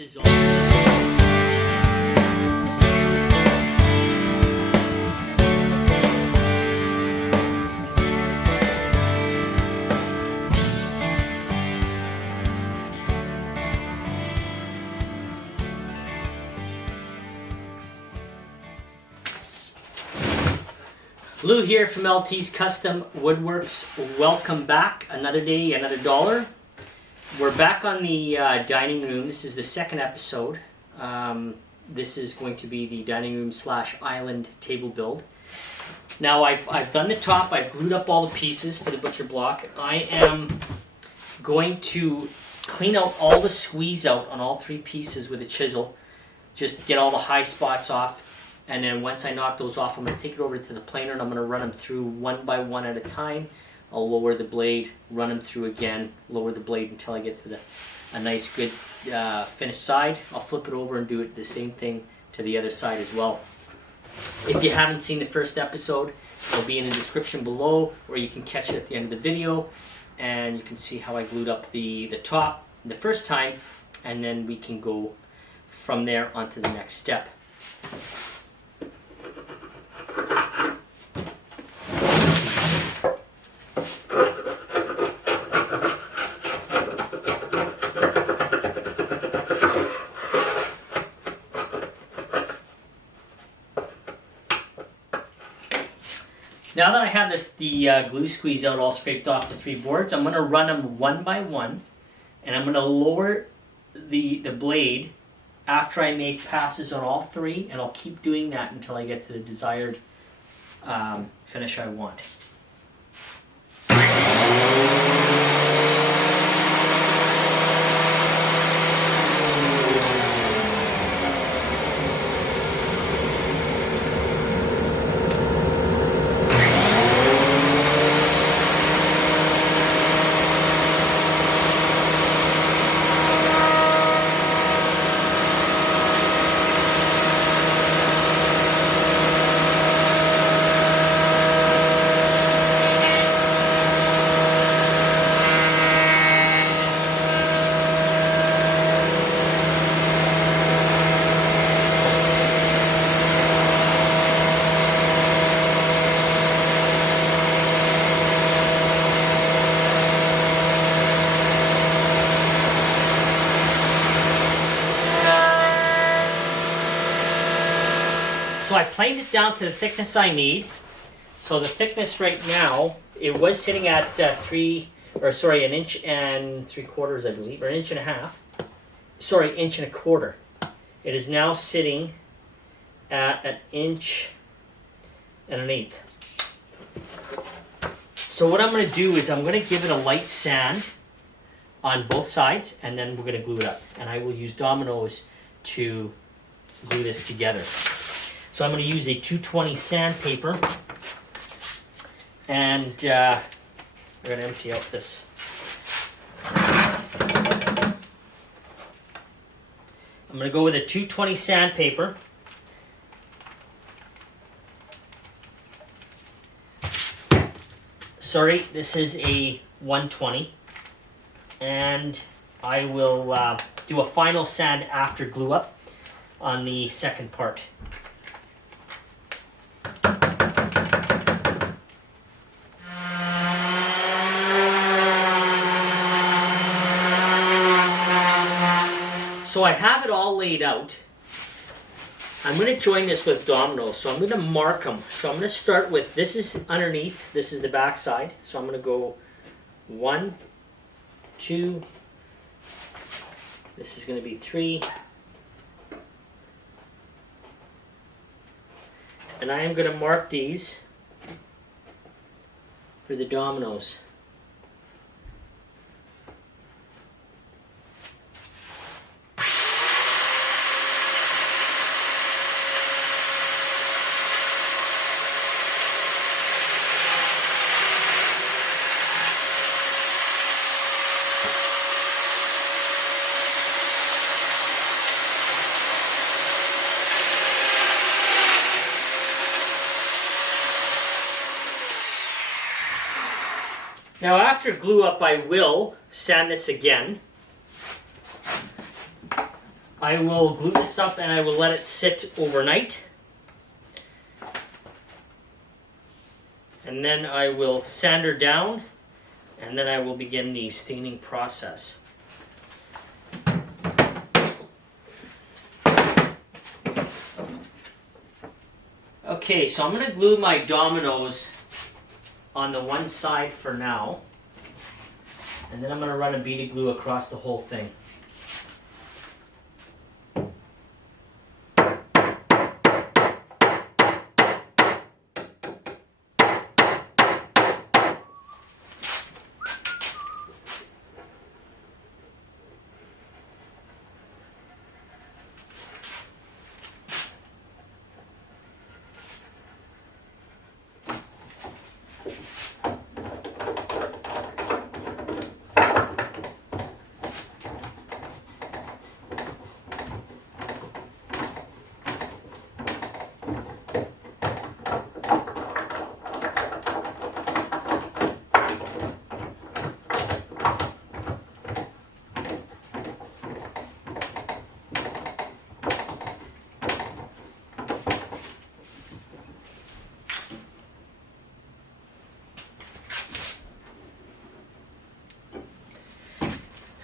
is all. Lou here from LT's Custom Woodworks. Welcome back. Another day, another dollar. We're back on the dining room. This is the second episode. This is going to be the dining room / island table build. Now I've done the top. I've glued up all the pieces for the butcher block. I am going to clean out all the squeeze out on all three pieces with a chisel. Just get all the high spots off. And then once I knock those off, I'm going to take it over to the planer and I'm going to run them through one by one at a time. I'll lower the blade, run them through again, lower the blade until I get to a nice good finished side. I'll flip it over and do it the same thing to the other side as well. If you haven't seen the first episode, it'll be in the description below, or you can catch it at the end of the video. And you can see how I glued up the top the first time, and then we can go from there on to the next step. Now that I have the glue squeeze out all scraped off the three boards, I'm going to run them one by one, and I'm going to lower the blade after I make passes on all three, and I'll keep doing that until I get to the desired finish I want. So I planed it down to the thickness I need. So the thickness right now, it was sitting at an 1.75 inches, I believe, or an 1.5 inches. Sorry, 1.25 inches. It is now sitting at 1 1/8 inches. So what I'm going to do is I'm going to give it a light sand on both sides, and then we're going to glue it up. And I will use Dominoes to glue this together. So I'm going to use a 220 sandpaper, and we're going to empty out this. I'm going to go with a 220 sandpaper. Sorry, this is a 120. And I will do a final sand after glue up on the second part. So I have it all laid out. I'm going to join this with Dominoes, so I'm going to mark them. So I'm going to start with, this is underneath, this is the back side. So I'm going to go 1, 2, this is going to be 3. And I am going to mark these for the Dominoes. Now after glue up, I will sand this again. I will glue this up and I will let it sit overnight. And then I will sand her down, and then I will begin the staining process. Okay, so I'm going to glue my dominoes on the one side for now, and then I'm going to run a bead of glue across the whole thing.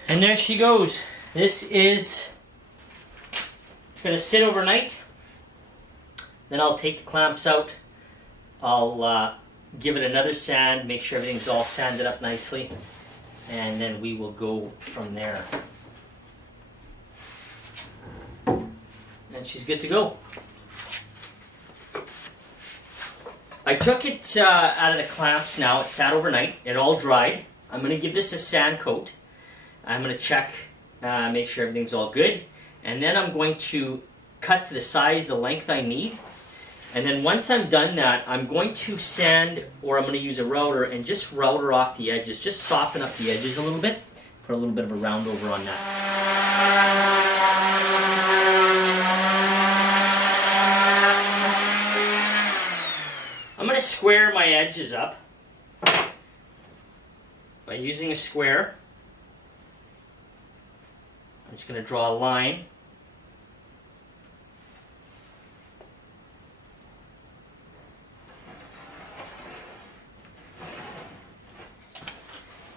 And there she goes. This is going to sit overnight. Then I'll take the clamps out. I'll give it another sand, make sure everything's all sanded up nicely. And then we will go from there. And she's good to go. I took it out of the clamps now. It sat overnight. It all dried. I'm going to give this a sand coat. I'm going to check, make sure everything's all good. And then I'm going to cut to the size, the length I need. And then once I'm done that, I'm going to sand, or I'm going to use a router and just router off the edges. Just soften up the edges a little bit. Put a little bit of a round over on that. I'm going to square my edges up by using a square. I'm just going to draw a line.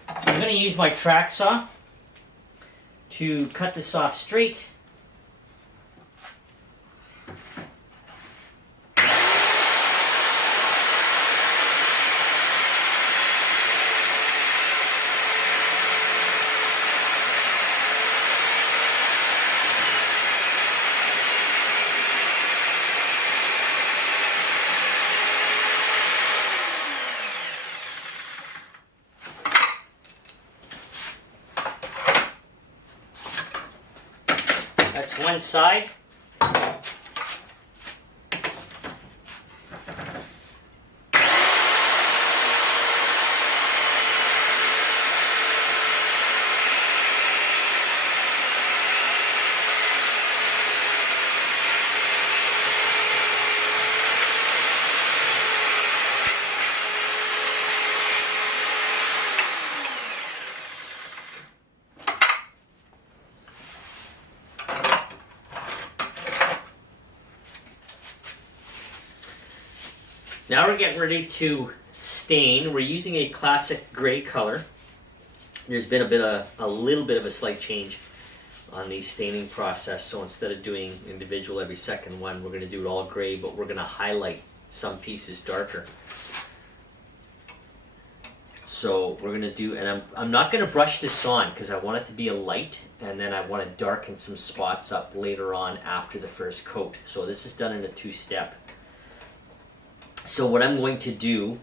I'm going to use my track saw to cut this off straight. That's one side. Now we're getting ready to stain. We're using a classic gray color. There's been a little bit of a slight change on the staining process. So instead of doing individual every second one, we're going to do it all gray, but we're going to highlight some pieces darker. So we're going to do, and I'm not going to brush this on because I want it to be a light, and then I want to darken some spots up later on after the first coat. So this is done in a two-step. So what I'm going to do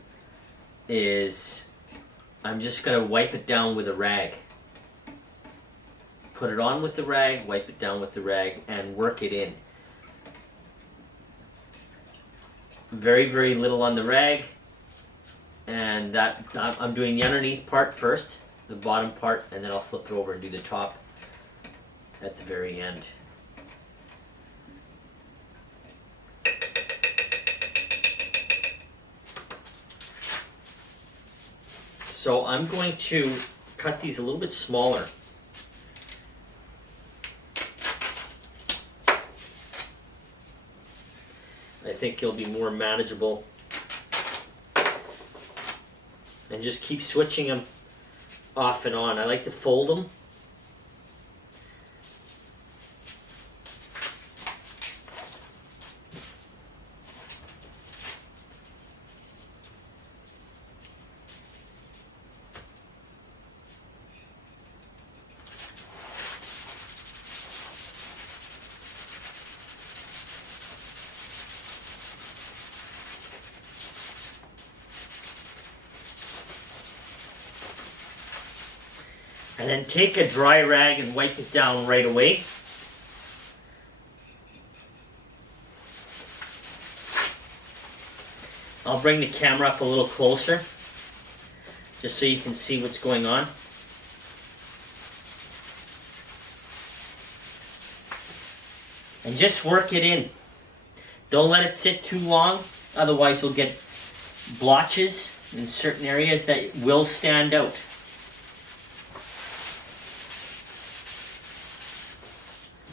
is I'm just going to wipe it down with a rag. Put it on with the rag, wipe it down with the rag, and work it in. Very, very little on the rag. And that I'm doing the underneath part first, the bottom part, and then I'll flip it over and do the top at the very end. So I'm going to cut these a little bit smaller. think it'll be more manageable. And just keep switching them off and on. I like to fold them. And then take a dry rag and wipe it down right away. I'll bring the camera up a little closer, just so you can see what's going on. And just work it in. Don't let it sit too long, otherwise you'll get blotches in certain areas that will stand out.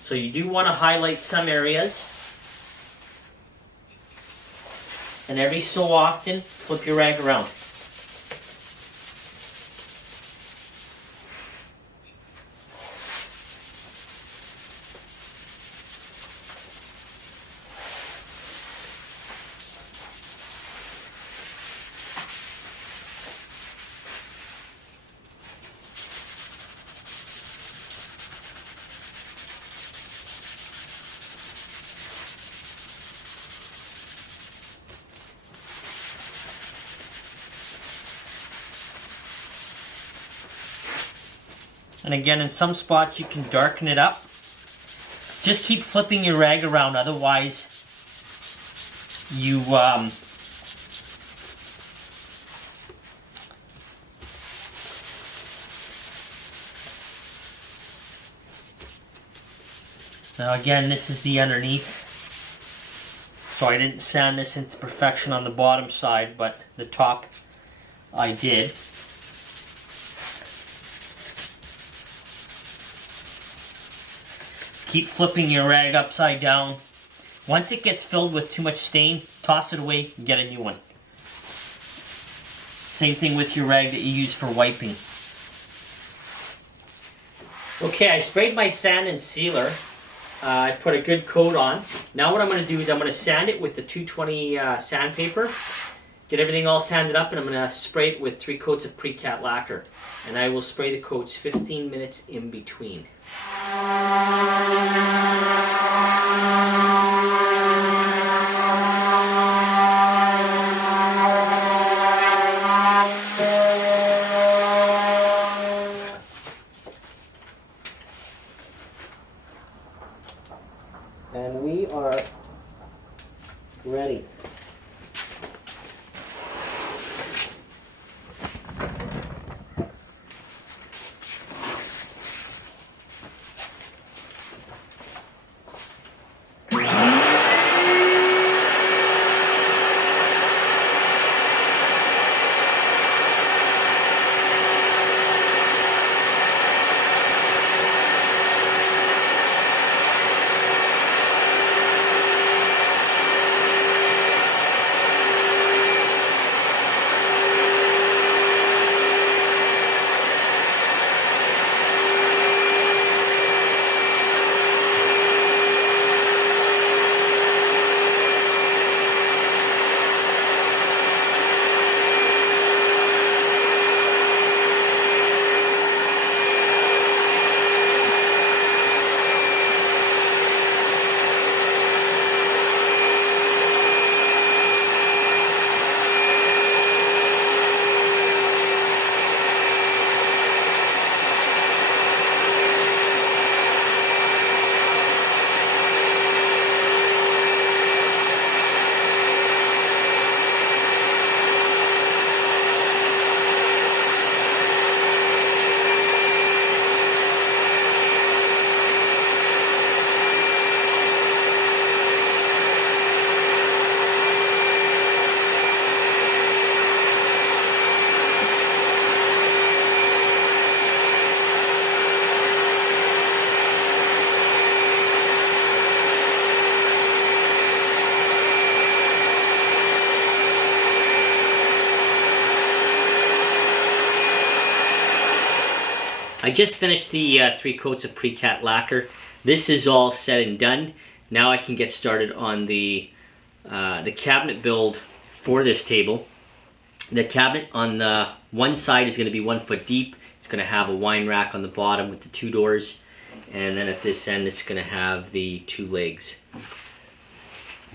So you do want to highlight some areas. And every so often, flip your rag around. And again, in some spots you can darken it up. Just keep flipping your rag around, otherwise you now again, this is the underneath, so I didn't sand this into perfection on the bottom side, but the top I did. Keep flipping your rag upside down. Once it gets filled with too much stain, toss it away and get a new one. Same thing with your rag that you use for wiping. Okay, I sprayed my sand and sealer. I put a good coat on. Now what I'm going to do is I'm going to sand it with the 220 sandpaper. Get everything all sanded up, and I'm going to spray it with 3 coats of Precat lacquer. And I will spray the coats 15 minutes in between. And we are ready. I just finished the 3 coats of Precat lacquer. This is all said and done. Now I can get started on the cabinet build for this table. The cabinet on the one side is going to be 1 foot deep. It's going to have a wine rack on the bottom with the 2 doors. And then at this end it's going to have the 2 legs.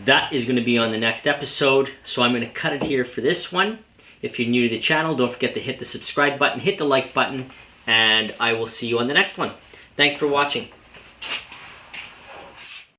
That is going to be on the next episode. So I'm going to cut it here for this one. If you're new to the channel, don't forget to hit the subscribe button, hit the like button, and I will see you on the next one. Thanks for watching.